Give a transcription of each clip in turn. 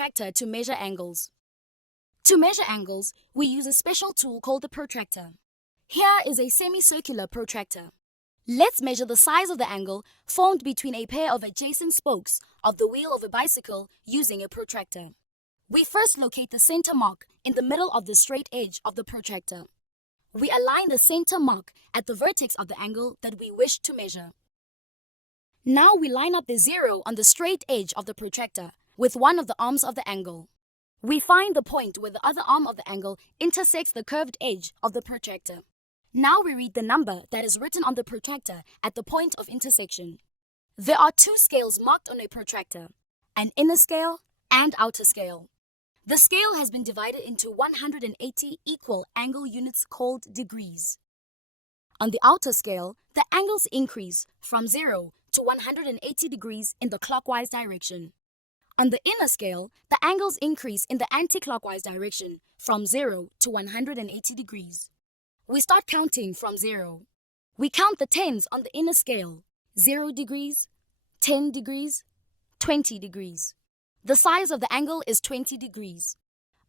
protractor to measure angles. To measure angles, we use a special tool called the protractor. Here is a semicircular protractor. Let's measure the size of the angle formed between a pair of adjacent spokes of the wheel of a bicycle using a protractor. We first locate the center mark in the middle of the straight edge of the protractor. We align the center mark at the vertex of the angle that we wish to measure. Now we line up the zero on the straight edge of the protractor with one of the arms of the angle. We find the point where the other arm of the angle intersects the curved edge of the protractor. Now we read the number that is written on the protractor at the point of intersection. There are two scales marked on a protractor, an inner scale and outer scale. The scale has been divided into 180 equal angle units called degrees. On the outer scale, the angles increase from 0 to 180 degrees in the clockwise direction. On the inner scale, the angles increase in the anti-clockwise direction from 0 to 180 degrees. We start counting from 0. We count the tens on the inner scale: 0 degrees, 10 degrees, 20 degrees. The size of the angle is 20 degrees.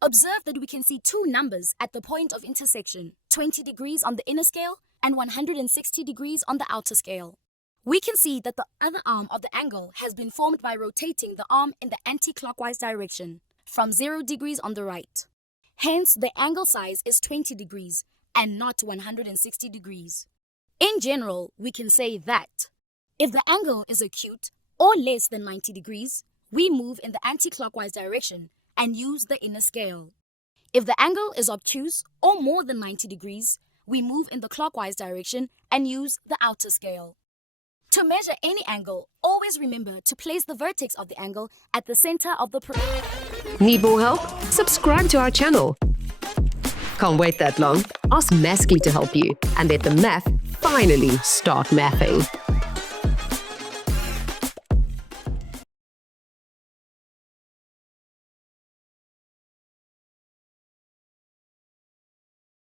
Observe that we can see two numbers at the point of intersection: 20 degrees on the inner scale and 160 degrees on the outer scale. We can see that the other arm of the angle has been formed by rotating the arm in the anti-clockwise direction from 0 degrees on the right. Hence, the angle size is 20 degrees and not 160 degrees. In general, we can say that if the angle is acute or less than 90 degrees, we move in the anti-clockwise direction and use the inner scale. If the angle is obtuse or more than 90 degrees, we move in the clockwise direction and use the outer scale. To measure any angle, always remember to place the vertex of the angle at the center of the protractor. Need more help? Subscribe to our channel. Can't wait that long? Ask Maskly to help you and let the math finally start mathing.